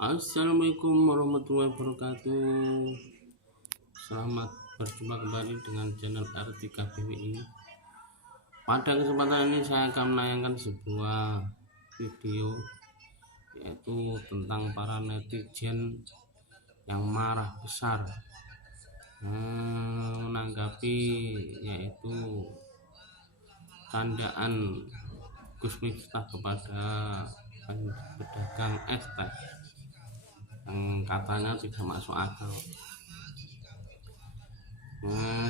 Assalamualaikum warahmatullahi wabarakatuh. Selamat berjumpa kembali dengan channel R3BWI. Pada kesempatan ini saya akan menayangkan sebuah video, yaitu tentang para netizen yang marah besar menanggapi yaitu candaan Gus Miftah kepada pedagang es teh yang katanya tidak masuk akal.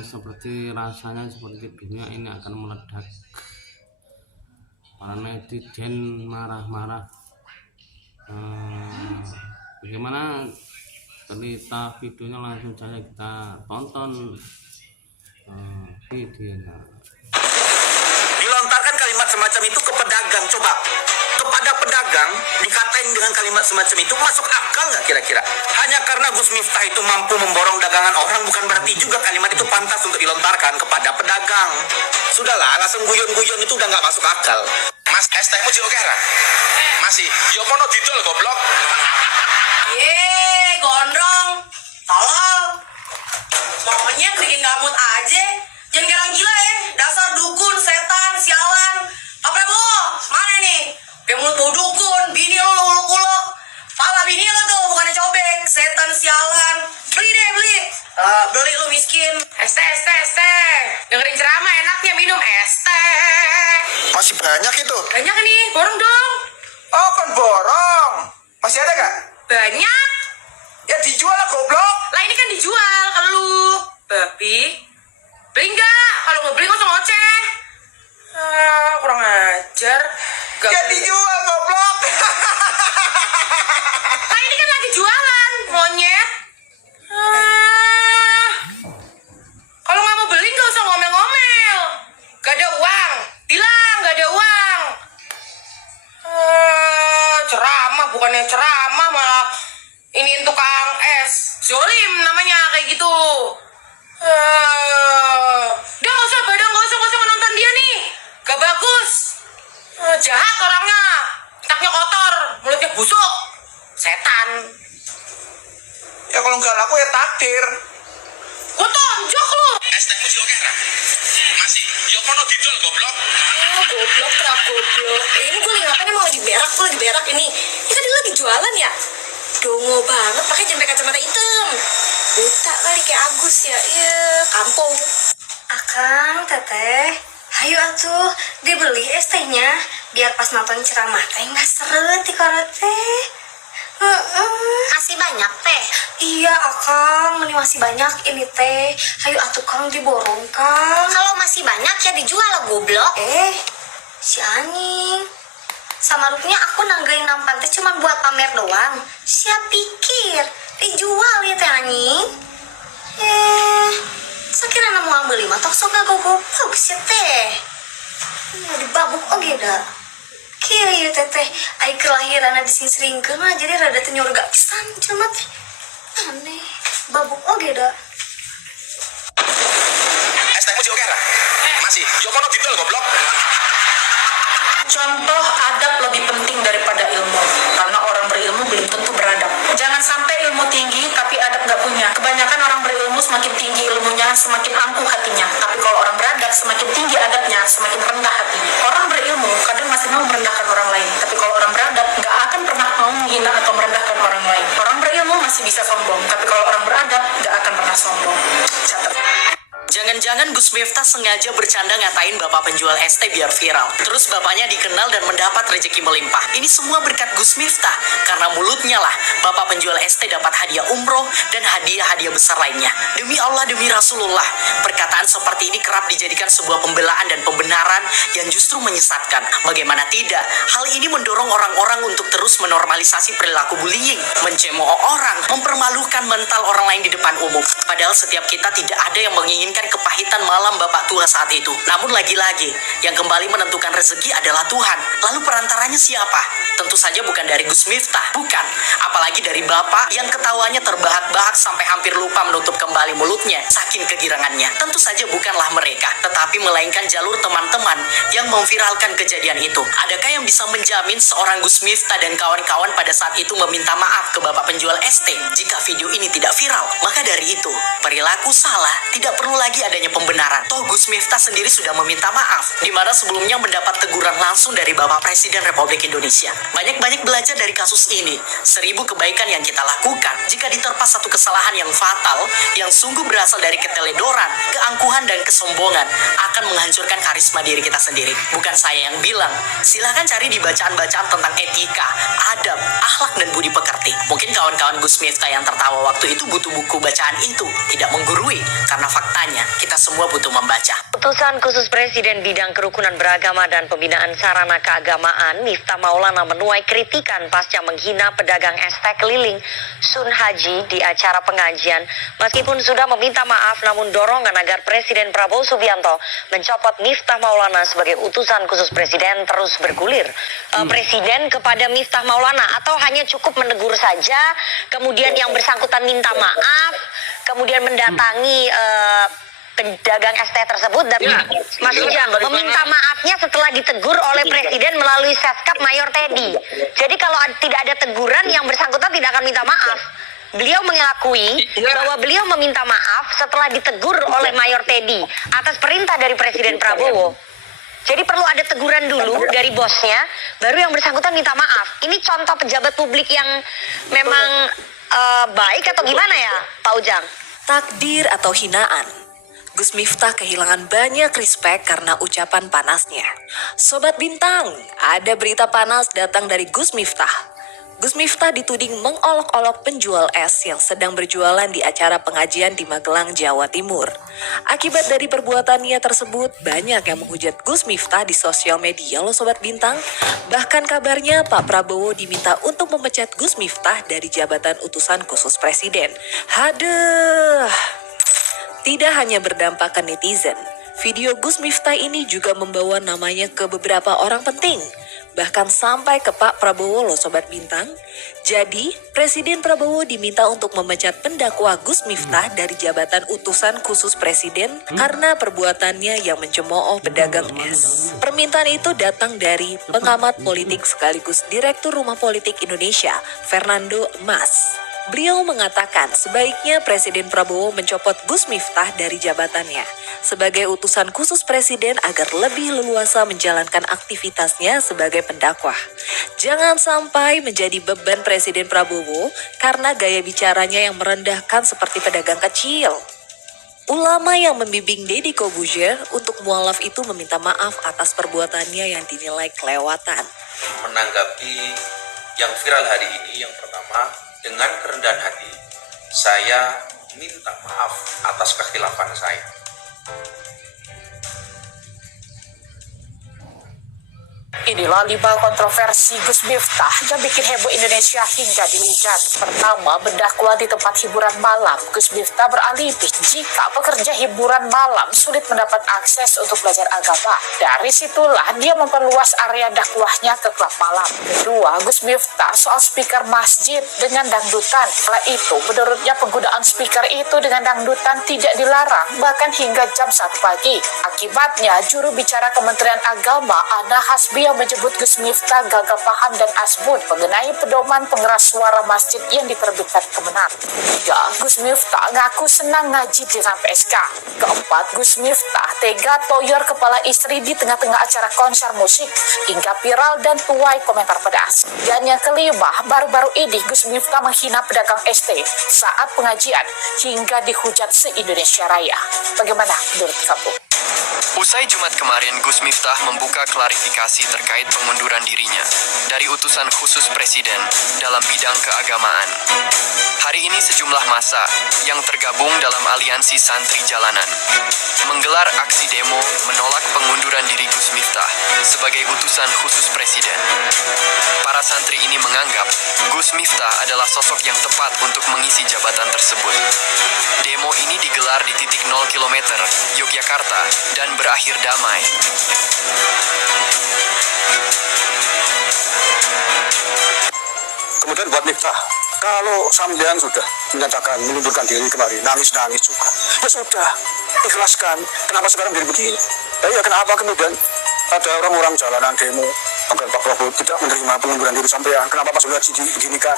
Seperti rasanya seperti dunia ini akan meledak. Para netizen marah-marah. Bagaimana cerita videonya, langsung saja kita tonton videonya. Dilontarkan kalimat semacam itu ke pedagang. Coba, kepada pedagang dikatain dengan kalimat semacam itu, masuk akal nggak kira-kira? Hanya karena Gus Miftah itu mampu memborong dagangan orang, bukan berarti juga kalimat itu pantas untuk dilontarkan kepada pedagang. Sudahlah, alasan guyon-guyon itu udah nggak masuk akal. Mas, es tehmu Jogera? Masih, yo kono didol goblok. Gondrong, tolol. Pokoknya bikin gamut aja. Jangan kira gila ya, dasar dukun, setan, sialan. Apa lo? Mana nih? Kayak mulut bau dukun, bini lo uluk-uluk. Pala bini lo tuh, bukannya cobek. Setan, sialan. Beli deh, beli. Beli lo miskin. Es teh. Dengerin ceramah enaknya minum es teh. Masih banyak itu. Banyak nih, borong dong. Oh, kan borong. Masih ada gak? Banyak. Ya dijual lah goblok. Lah ini kan dijual ke lu. Babi. Beli nggak? Kalau nggak beli nggak usah ngoceh. Kurang ajar. Gak Ya beli. dijual goblok. Lah ini kan lagi jualan, monyet. Kalau nggak mau beli nggak usah ngomel-ngomel. Gak ada uang. Bilang gak ada uang. Ceramah bukannya ceramah, malah ini tukang es. Zolim namanya kayak gitu. Udah nggak usah nonton dia nih. Gak bagus. Jahat orangnya. Otaknya kotor, mulutnya busuk. Setan. Ya kalau nggak laku ya takdir. Gua tonjok lu. Es tehmu Jogera? Masih, yo kono didol goblok. Goblok. Ini gue lagi ngapain, emang lagi berak ini. Ini kan dia lagi jualan ya. Dongo banget, pakai jempe kacamata hitam. Buta kali kayak Agus ya. Iya, kampung. Akang, teteh. Hayu atuh, dibeli es tehnya. Biar pas nonton ceramah teh nggak seret di teh. Masih banyak teh. Iya, Akang, ini masih banyak ini teh. Hayu atuh Kang diborong, Kang. Kalau masih banyak ya dijual lah goblok. Si Aning sama rupanya aku nanggain nampan teh cuma buat pamer doang. Siap pikir dijual ya teh Aning. Sekiranya mau ambil 5 tok sok goblok sih teh. Ya dibabuk oge dah. Kira ya teh ai kelahiran di sini seringkeun mah jadi rada teu nyurga pisan cuma teh. Aneh, babuk oge dah. Es tehmu Jogera? Masih, yo kono didol goblok. Contoh adab lebih penting daripada ilmu. Karena orang berilmu belum tentu beradab. Jangan sampai ilmu tinggi tapi adab nggak punya. Kebanyakan orang berilmu semakin tinggi ilmunya, semakin angkuh hatinya. Tapi kalau orang beradab, semakin tinggi adabnya, semakin rendah hatinya. Orang berilmu kadang masih mau merendahkan orang lain. Tapi kalau orang beradab, nggak akan pernah mau menghina atau merendahkan orang lain. Orang berilmu masih bisa sombong. Tapi kalau orang beradab, nggak akan pernah sombong. Catat. Jangan-jangan Gus Miftah sengaja bercanda ngatain bapak penjual es teh biar viral. Terus bapaknya dikenal dan mendapat rezeki melimpah. Ini semua berkat Gus Miftah. Karena mulutnya lah bapak penjual es teh dapat hadiah umroh dan hadiah-hadiah besar lainnya. Demi Allah, demi Rasulullah, perkataan seperti ini kerap dijadikan sebuah pembelaan dan pembenaran yang justru menyesatkan. Bagaimana tidak, hal ini mendorong orang-orang untuk terus menormalisasi perilaku bullying, mencemooh orang, mempermalukan mental orang lain di depan umum. Padahal setiap kita tidak ada yang menginginkan kepahitan malam bapak tua saat itu. Namun lagi-lagi, yang kembali menentukan rezeki adalah Tuhan. Lalu perantaranya siapa? Tentu saja bukan dari Gus Miftah. Bukan, apalagi dari bapak yang ketawanya terbahak-bahak sampai hampir lupa menutup kembali mulutnya saking kegirangannya. Tentu saja bukanlah mereka, tetapi melainkan jalur teman-teman yang memviralkan kejadian itu. Adakah yang bisa menjamin seorang Gus Miftah dan kawan-kawan pada saat itu meminta maaf ke bapak penjual ST jika video ini tidak viral? Maka dari itu, perilaku salah tidak perlu lagi adanya pembenaran. Toh Gus Miftah sendiri sudah meminta maaf, di mana sebelumnya mendapat teguran langsung dari Bapak Presiden Republik Indonesia. Banyak-banyak belajar dari kasus ini. 1000 kebaikan yang kita lakukan jika diterpa satu kesalahan yang fatal, yang sungguh berasal dari keteledoran, keangkuhan, dan kesombongan, akan menghancurkan karisma diri kita sendiri. Bukan saya yang bilang. Silahkan cari di bacaan-bacaan tentang etika, adab, akhlak, dan budi pekerti. Mungkin kawan-kawan Gus Miftah yang tertawa waktu itu butuh buku bacaan itu. Tidak menggurui, karena faktanya kita semua butuh membaca. Utusan khusus Presiden bidang kerukunan beragama dan pembinaan sarana keagamaan Miftah Maulana menuai kritikan pasca menghina pedagang ST keliling Sun Haji di acara pengajian. Meskipun sudah meminta maaf, namun dorongan agar Presiden Prabowo Subianto mencopot Miftah Maulana sebagai utusan khusus Presiden terus bergulir. Presiden kepada Miftah Maulana atau hanya cukup menegur saja, kemudian yang bersangkutan minta maaf, kemudian mendatangi pedagang ST tersebut, dan Mas Ujang meminta maafnya setelah ditegur oleh Presiden melalui Seskap Mayor Teddy. Jadi kalau tidak ada teguran, yang bersangkutan tidak akan minta maaf. Beliau mengakui bahwa beliau meminta maaf setelah ditegur oleh Mayor Teddy atas perintah dari Presiden Prabowo. Jadi perlu ada teguran dulu dari bosnya, baru yang bersangkutan minta maaf. Ini contoh pejabat publik yang memang baik atau gimana ya, Pak Ujang? Takdir atau hinaan? Gus Miftah kehilangan banyak respek karena ucapan panasnya. Sobat Bintang, ada berita panas datang dari Gus Miftah. Gus Miftah dituding mengolok-olok penjual es yang sedang berjualan di acara pengajian di Magelang, Jawa Timur. Akibat dari perbuatannya tersebut, banyak yang menghujat Gus Miftah di sosial media loh Sobat Bintang. Bahkan kabarnya Pak Prabowo diminta untuk memecat Gus Miftah dari jabatan utusan khusus Presiden. Haduh. Tidak hanya berdampak ke netizen, video Gus Miftah ini juga membawa namanya ke beberapa orang penting. Bahkan sampai ke Pak Prabowo loh Sobat Bintang. Jadi, Presiden Prabowo diminta untuk memecat pendakwa Gus Miftah dari jabatan utusan khusus Presiden karena perbuatannya yang mencemooh pedagang es. Permintaan itu datang dari pengamat politik sekaligus Direktur Rumah Politik Indonesia, Fernando Mas. Beliau mengatakan sebaiknya Presiden Prabowo mencopot Gus Miftah dari jabatannya sebagai utusan khusus Presiden agar lebih leluasa menjalankan aktivitasnya sebagai pendakwah. Jangan sampai menjadi beban Presiden Prabowo karena gaya bicaranya yang merendahkan seperti pedagang kecil. Ulama yang membimbing Deddy Corbuzier untuk mualaf itu meminta maaf atas perbuatannya yang dinilai kelewatan. Menanggapi yang viral hari ini, yang pertama, dengan kerendahan hati, saya minta maaf atas kekhilafan saya. Inilah 5 kontroversi Gus Miftah yang bikin heboh Indonesia hingga dihujat. Pertama, mendakwa di tempat hiburan malam. Gus Miftah beralibi jika pekerja hiburan malam sulit mendapat akses untuk belajar agama. Dari situlah dia memperluas area dakwahnya ke klub malam. Kedua, Gus Miftah soal speaker masjid dengan dangdutan. Setelah itu, menurutnya penggunaan speaker itu dengan dangdutan tidak dilarang, bahkan hingga jam 1 pagi. Akibatnya, juru bicara Kementerian Agama, Ana Hasbi, yang menyebut Gus Miftah gagal paham dan asbun mengenai pedoman pengeras suara masjid yang diterbitkan Kemenak. 3. Gus Miftah ngaku senang ngaji dengan PSK. Keempat, Gus Miftah tega toyor kepala istri di tengah-tengah acara konser musik hingga viral dan tuai komentar pedas. Dan yang kelima, baru-baru ini Gus Miftah menghina pedagang ST saat pengajian hingga dihujat se-Indonesia Raya. Bagaimana menurut kamu? Usai Jumat kemarin, Gus Miftah membuka klarifikasi terkait pengunduran dirinya dari utusan khusus Presiden dalam bidang keagamaan. Hari ini sejumlah massa yang tergabung dalam aliansi santri jalanan menggelar aksi demo menolak pengunduran diri Gus Miftah sebagai utusan khusus Presiden. Para santri ini menganggap Gus Miftah adalah sosok yang tepat untuk mengisi jabatan tersebut. Demo ini digelar di titik 0 km Yogyakarta dan berakhir damai. Kemudian buat Miftah, kalau sampean sudah menyatakan mengundurkan diri kemarin, nangis-nangis juga. Ya sudah, ikhlaskan. Kenapa sekarang jadi begini? Ya kenapa kemudian ada orang-orang jalanan demo agar Pak Prabowo tidak menerima pengunduran diri sampean? Kenapa Pak Surya beginikan?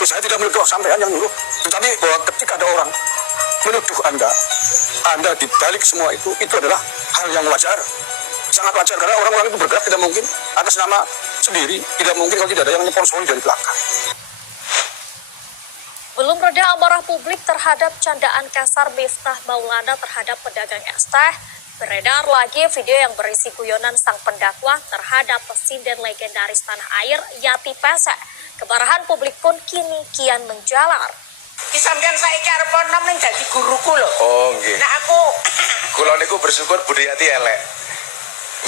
Ya, saya tidak menuduh sampean yang nyuruh. Tetapi bahwa ketika ada orang menuduh Anda di balik semua itu adalah hal yang wajar. Sangat wajar karena orang-orang itu bergerak tidak mungkin atas nama sendiri, tidak mungkin kalau tidak ada yang menyponsori dari belakang. Belum reda amarah publik terhadap candaan kasar Miftah Maulana terhadap pedagang es teh, beredar lagi video yang berisi guyonan sang pendakwa terhadap presiden legendaris tanah air Yati Pesek. Kemarahan publik pun kini kian menjalar. Sampeyan saiki arep nom ning dadi guruku lho. Oh nggih. Nah aku Kula niku bersyukur Budayati elek.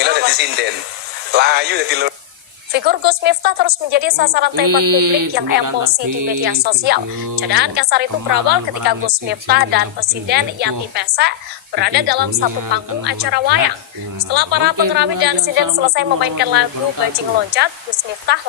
Mila dadi sinden. Layu dadi lho. Figur Gus Miftah terus menjadi sasaran tembak publik yang emosi di media sosial. Candaan kasar itu berawal ketika Gus Miftah dan Presiden Yati Pesek berada dalam satu panggung acara wayang. Setelah para pengeramik dan sinden selesai memainkan lagu Bajing Loncat, Gus Miftah